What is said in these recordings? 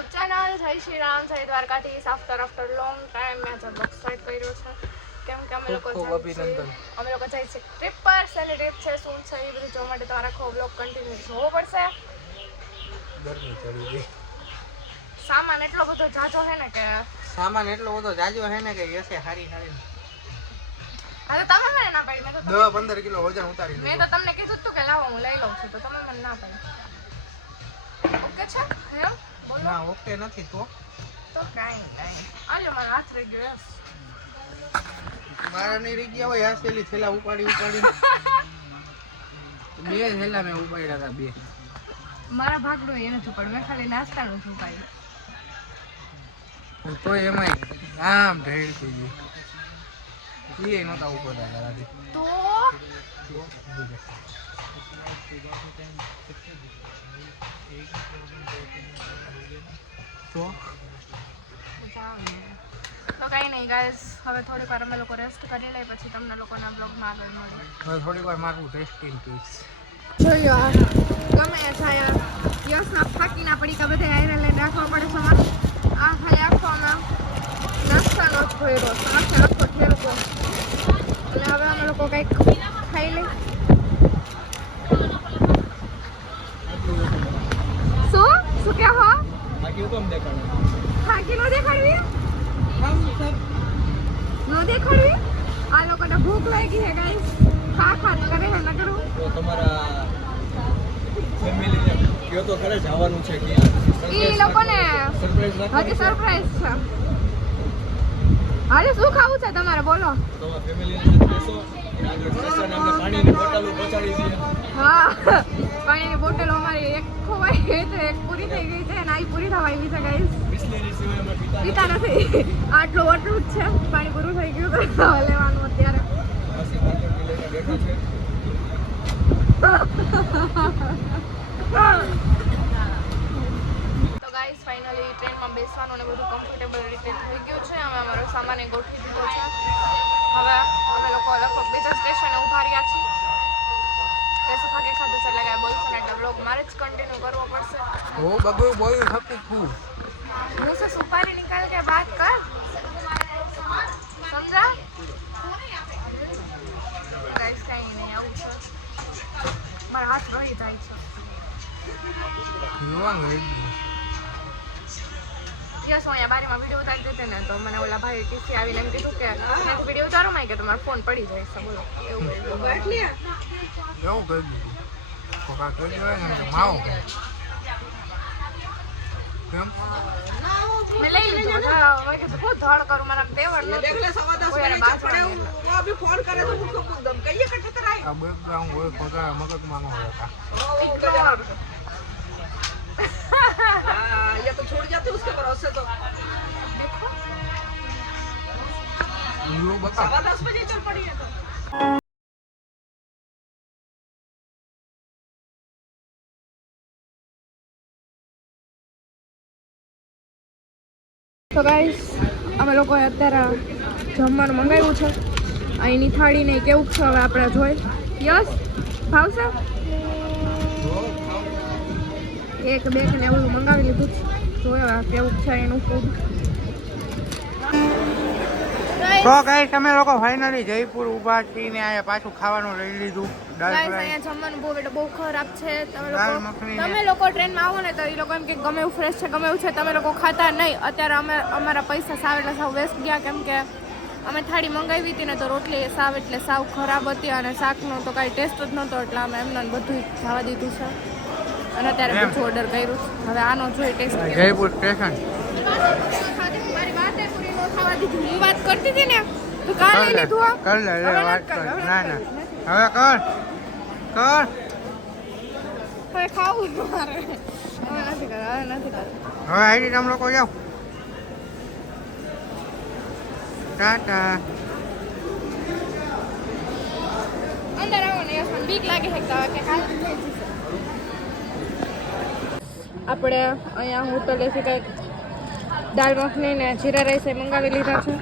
YouTube channel જય શ્રી રામ જય Dwarkadhish after long time મેં આજે બ્લોગ સ્ટાર્ટ કર્યો છે કેમ કે અમે લોકો જાય છે ટ્રીપ પર શેની ટ્રીપ છે શું છે એ બધું જોવા માટે તમારે આખો બ્લોગ કન્ટિન્યુ જોવો પડશે ગરમી ચડી ગઈ સામાન એટલો બધો જાજો હે ને કે યસે હારી અરે તમે મને ના પાડી મેં તો 10-15 કિલો વજન ઉતારી મેં તો તમને કીધું હતું કે લાવો હું લઈ લઉં છું તો તમે મને ના પાડી ઓકે છે એમ બોલો ના ઓકે નથી તો કાઈ આજે મારો હાથ રહી ગયો મારા નહીં રહી ગયા હોય હાસેલી થેલા ઉપાડી બે થેલા મેં ઉપાડ્યા હતા બે મારા ભાગડો એને જ ઉપાડ્યું મેં ખાલી નાસ્તાનું જ ઉપાડ્યું તો એમાં આમ ઢેર થઈ ગયું એ નહોતા ઉપાડ્યા તો કઈ નહીં ગાઈસ હવે થોડીક વાર અમે લોકો રેસ્ટ કરી લઈએ પછી તમને લોકોના બ્લોગમાં આગળ મળીએ હવે થોડીક વાર મારું રેસ્ટિંગ પીસ જોયો આ ગમે છાયા યસના ફાકીના પડીકા બધા આયરે લઈને રાખવા પડે છે અમારે આ ખાલી આખોમાં નાસ્તાનો જ ભર્યો સાથે આખો ઠેરકો અને હવે અમે લોકો કંઈક ખાઈ લઈએ શું કે હો બાકી હુકમ દેખાડો ફાકી નો દેખાડવી આ લોકોને ભૂખ લાગી છે ગાઈસ ખા કરે છે નકરું તો તમારા ફેમિલીને કયો તો ખરે જવાનું છે કે ઈ લોકોને હજી સરપ્રાઈઝ છે હાલે શું ખાવું છે તમારે બોલો તમારા ફેમિલીને બેસો આગળ સ્ટેશન અમને પાણીની બોટલો પહોંચાડી દઈએ હા પાણીની બોટલ અમારી એક ખોવાઈ તો એક પૂરી થઈ ગઈ છે અને આ પૂરી થવા આવી છે ગાઈસ બિસ્લેરી સિવાય અમે પીતા નથી આટલું જ છે પાણી પૂરું થઈ ગયું તો લેવાનું અત્યારે પાછી પાટણથી લઈને બેઠા છે તો ગાઈસ ફાઇનલી ટ્રેનમાં બેસવાનું ને બધું કમ્ફર્ટેબલ રીતે થઈ ગયું છે અમે અમારો સામાન ગોઠવી દીધો છે હવે અમે લોકો લગભગ બીજા સ્ટેશને ઉભા રહ્યા છીએ ફાકે ખાધું છે એટલે કાંઈ બોલશે ને એટલે બ્લોગ મારે જ કન્ટિન્યુ કરવો પડશે ઓ બબુ બોલ થકી છું मुझसे सुपारी निकाल के बात कर समझा गाइस कहीं नहीं आવું છે મારા હાથ રહી જાય છે યુવાન ગઈ યસ હું અહીંયા બારીમાં વિડીયો ઉતારી દેતે ને તો મને ઓલા ભાઈ ટીસી આવીને એમ કીધું કે વિડીયો ઉતારો માં કે તમારો ફોન પડી જાય છે બોલો એવું કરી દીધું કોકા કરી દેવાય ને માવો કેમ मैं ले लीजिए मैं कैसे बहुत धड़ करूं मारा तेवर न देख ले 10:15 मिनट पड़े वो अभी फोन करे तो उसको खुद दम कहिए कट्ठे तर आई अब गांव वो कोका मगज मांगो होता हां ये तो छोड़ जाते उसके भरोसे तो देखो ये बता 10:15 बजे चल पड़ी है તો ગાઈસ અમે લોકોએ અત્યારે જમવાનું મંગાવ્યું છે અહીંની થાળી ને કેવું છે હવે આપણે જોઈ યસ ભાવશે એક બે ને એવું મંગાવી લીધું છે જોયા કેવું છે એનું ફૂડ તો ગાઈસ અમે લોકો ફાઇનલી જયપુર ઊભા છીએ ને આયા પાછું ખાવાનું લઈ લીધું ગાઈસ અહીંયા જમવાનું બહુ ખરાબ છે તમે લોકો ટ્રેનમાં આવો ને તો એ લોકો એમ કે ગમે એવું ફ્રેશ છે ગમે એવું છે તમે લોકો ખાતા નહીં અત્યારે અમે અમારા પૈસા સાવ એટલે સાવ વેસ્ટ ગયા કેમ કે અમે થાળી મંગાવી હતી ને તો રોટલી સાવ એટલે સાવ ખરાબ હતી અને શાકનો તો કાંઈ ટેસ્ટ જ નહોતો એટલે અમે એમને બધું જવા દીધું છે અને અત્યારે બીજું ઓર્ડર કર્યું હવે આનો જોઈ ટેસ્ટ જયપુર સ્ટેશન મારી વાત પૂરી નો થવા દીધી હું વાત કરતી હતી ને તો કાલ લઈ લીધું કર લે વાત કર ના હવે કર હવે ખાવું મારે હવે નથી કર હવે આઈડી તમે લોકો જાઓ ટાટા અંદર આવો ને યસ મને બીક લાગે છે કે કાલ આપણે અહીંયા હોટલેથી કંઈક દાળ મખની ને જીરા રાઈસ મંગાવી લીધા છે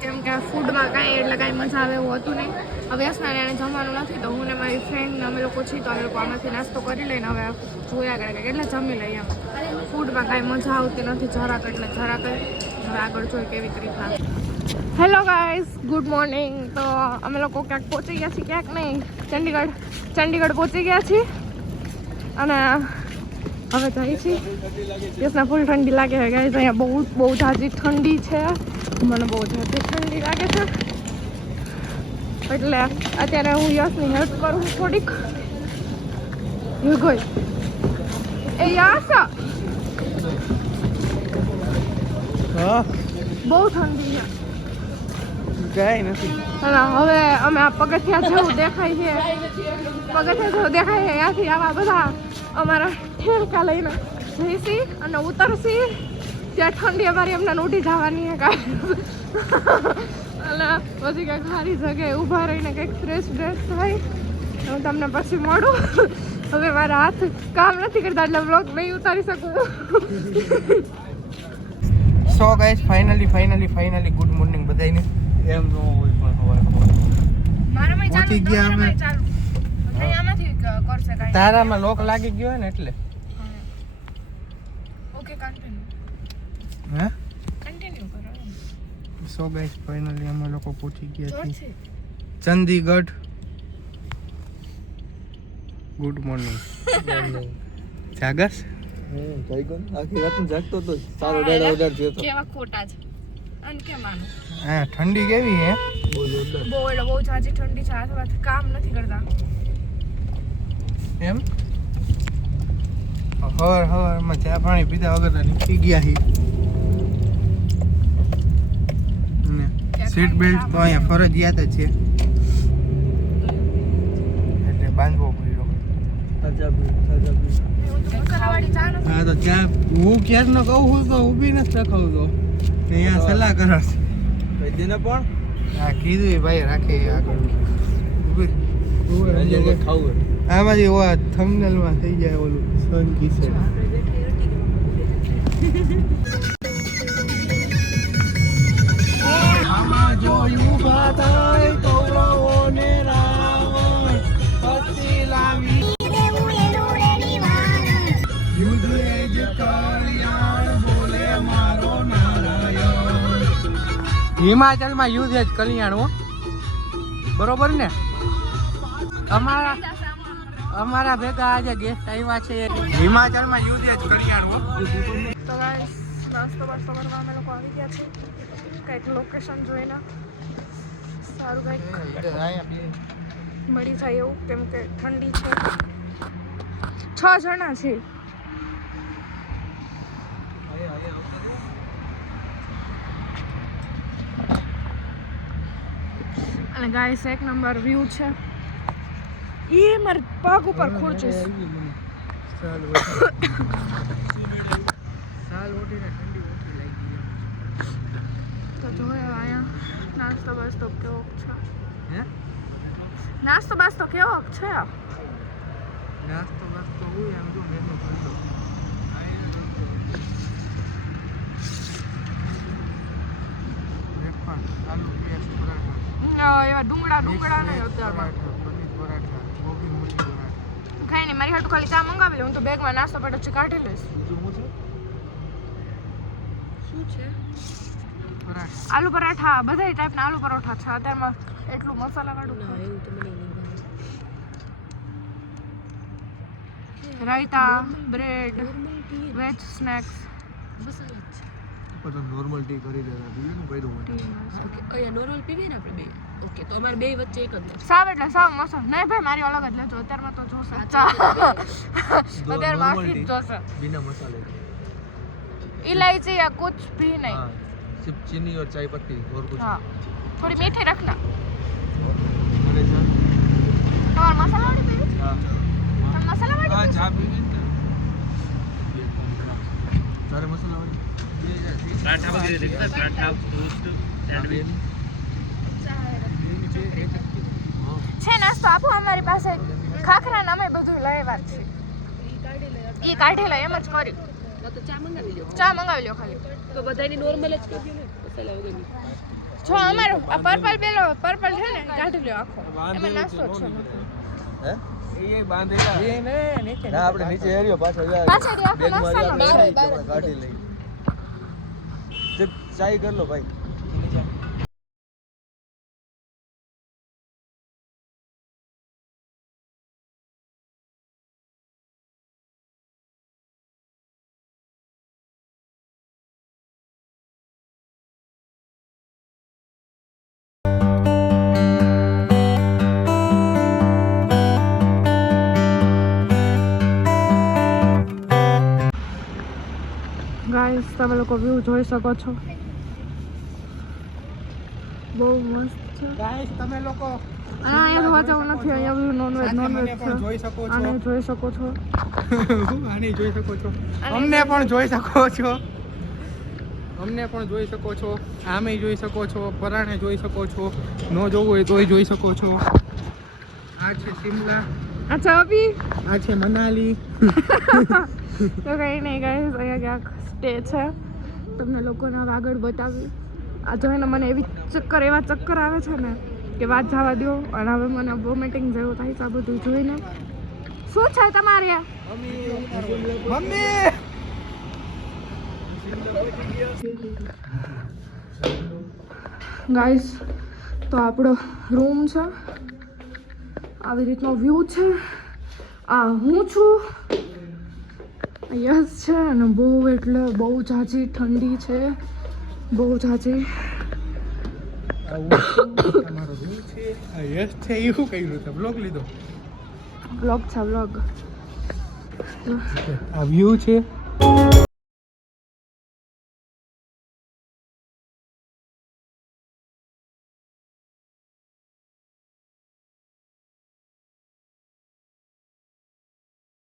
કેમ કે ફૂડમાં કાંઈ એટલે કાંઈ મજા આવે એવું હતું નહીં વ્યસનાને એને જમવાનું નથી તો હું ને મારી ફ્રેન્ડ અમે લોકો છીએ તો અમે લોકો આમાંથી નાસ્તો કરી લઈને હવે જોયા કરે એટલે જમી લઈએ એમ. ફૂડમાં કાંઈ મજા આવતી નથી જરાક એટલે જરાક જ. હવે આગળ જોઈએ કેવી રીતના. Hello guys, good morning. તો અમે લોકો ક્યાંક પહોંચી ગયા છીએ, ક્યાંક નહીં, ચંડીગઢ પહોંચી ગયા છીએ અને હવે જઈએ છીએ. યસના ફૂલ ઠંડી લાગે છે ગાઈઝ, અહીંયા બહુ ઝાઝી ઠંડી છે, મને બહુ ઝાઝી ઠંડી લાગે છે એટલે અત્યારે હું યશની હેલ્પ કરું છું થોડીક. ગઈ એ યશ બહુ ઠંડી છે. કઈ નથી. હવે અમે આ પગથિયા જેવું દેખાય છે, ત્યાંથી આવા બધા અમારા ઠેરકા લઈને જઈશી અને ઉતરશી. ત્યાં ઠંડી અમારી એમને ઉઠી જવાની છે કાંઈ અને પછી કંઈક સારી જગ્યાએ ઊભા રહીને કંઈક ફ્રેશ થાય. હું તમને પછી મળું. હવે મારા હાથ કામ નથી કરતા એટલે વ્લોગ નહીં ઉતારી શકું. So guys, finally good morning બધાને. એમ નો હોય પણ મારામાં પહોંચી ગયા અમે. આમાંથી કરશે કાંઈ. તારામાં લોક લાગી ગયો હોય ને એટલે. ઓકે કન્ટિન્યુ કરો. સો ગાઈસ, ફાઇનલી અમે લોકો પહોંચી ગયા જોર છીએ છે. ચંદીગઢ. Good morning. જાગસ આખી રાત જાગતો તો સારો ડેડા ઉડાર થયો તો. કેવા ખોટા છે અને કે માનું. હા, ઠંડી કેવી હે? બહુ જોરદાર. બહુ ઝાઝી ઠંડી છે. હાથમાંથી કામ નથી કરતા. એમ હવારમાં ચા પાણી પીધા વગર નીકળી ગયા હી. સીટ બેલ્ટ તો અહીંયા ફરજિયાત જ છે એટલે બાંધવો પડ્યો. મસાલાવાળી ચા નથી. હા તો ચા હું ક્યારનો કહું છું તો ઊભી નથી રખાવતો કે અહીંયા સલાહ કરસ. કઈ દેને પણ હા કીધું ભાઈ રાખે આગળ ઊભી. ખાવું આમાંથી ઓવા થંબનેલમાં થઈ જાય ઓલું સન કિસે. જોયું બાતાય કૌરવોને રાવણ પછી લાવી યુદ્ધ જ કલ્યાણ બોલે મારો નારાયણ. હિમાચલમાં યુદ્ધ જ કલ્યાણ હો, બરોબર ને? અમારા ભેગા આજે ગેસ્ટ આવ્યા છે. હિમાચલમાં યુદ્ધ જ કલ્યાણ હો. તો ગાઈસ, નાસ્તો બાસ્તો કરવા અમે લોકો આવી ગયા છીએ. કંઈક લોકેશન જોઈને સારું કંઈક મળી જાય એવું, કેમ કે ઠંડી છે. 6 જણા છે. અને ગાઈસ એક નંબર વ્યૂ છે. એ મારા પગ ઉપર ખુરચી છે. સાલ ઓટીને ઠંડી ઓછી લાગી. તો જોયો અહીંયા નાસ્તો બાસ્તો કેવો છે. હે નાસ્તો બાસ્તો કેવો છે. નાસ્તો બાસ્તો હોય આમ જો મેનુ ખોલો. આલુ પેસ્ટ પરાઠા એવા ડુંગળા નહીં અત્યારમાં પનીર પરાઠા ગોબી મૂલી પરાઠા. ખાઈ નહીં, મારી હાટુ ખાલી ચા મંગાવી લે. હું તો બેગમાં નાસ્તો પેટો કાઢી લઈશ. શું છે? પરાઠા આલુ પરાઠા, બધા ટાઈપના આલુ પરોઠા છે અત્યારમાં. એટલું મસાલાવાળું રાયતા, બ્રેડ, વેજ સ્નેક્સ. પછી નોર્મલ ટી કરી દેના પીવાનું કર્યું મને. ઓકે અહીંયા નોર્મલ પીવીએ ને આપણે બે. ઓકે તો અમારે બે વચ્ચે એક જ લે. સાવ એટલે સાવ મસ્ત. નહીં ભાઈ, મારી અલગ જ લેજો. અત્યારમાં તો જોશે ચા. અત્યારમાં આખી જ જોશે. बिना मसाले इलायची या कुछ भी नहीं. हाँ, सिर्फ चीनी और चाय पत्ती और कुछ हाँ, थोड़ी मीठी रखना. नहीं। और मसाला वाली पीवी? हाँ हम मसाला वाली हाँ पीवी? चाय पीवी सारे मसाला वाली पराठा वगैरह देखता पराठा टोस्ट सैंडविच છે નાસ્તો આપો. અમારી પાસે ખાખરા નામે બધું લાવ્યા છે. એ કાઢી લે એમ જ કરી. તો ચા મંગાવી લ્યો ચા મંગાવી લ્યો ખાલી. તો બધાની નોર્મલ જ કરી દો ને મસાલા વગરની જો અમારો આ પર્પલ પેલો પર્પલ છે ને કાઢી લ્યો આખો. એમાં નાસ્તો જ છે. એ બાંધેલા ના આપણે નીચે એરિયો પાછો જાય પાછળ આખો નાસ્તાનો છે. કાઢી લઈ જે ચાય કર લો ભાઈ ગાઈસ તમે લોકો વ્યૂ જોઈ શકો છો. બહુ મસ્ત છે. ગાઈસ તમે લોકો અને અહીંયા જોવા જવું નથી. અહીંયા બધું નોનવેજ નોનવેજ છે. પણ જોઈ શકો છો. આને જોઈ શકો છો. આને જોઈ શકો છો. અમને પણ જોઈ શકો છો. અમને પણ જોઈ શકો છો. આમે જોઈ શકો છો. પરાણે જોઈ શકો છો. ન જોવું હોય તોય જોઈ શકો છો. આ છે શિમલા. અચ્છા અભી આ છે મનાલી. તો કંઈ નહીં ગાઈસ અહીંયા ક્યાંક સ્ટે છે. તમને લોકોને હવે આગળ બતાવી. આ જોઈને મને એવા ચક્કર આવે છે ને કે વાત જવા દો. અને હવે મને વોમિટિંગ જેવું થાય છે આ બધું જોઈને. શું છે તમારે? મમ્મી ગાઈસ તો આપણો રૂમ છે. આવી રીતનો વ્યૂ છે. આ હું છું. યસ છે અને બહુ એટલે બહુ ઝાઝી ઠંડી છે. બહુ ઝાઝી. તમારો વ્યૂ છે. આ યસ છે એવું કર્યું છે. બ્લોગ લીધો. વ્લોગ છે વ્લોગ. આ વ્યૂ છે.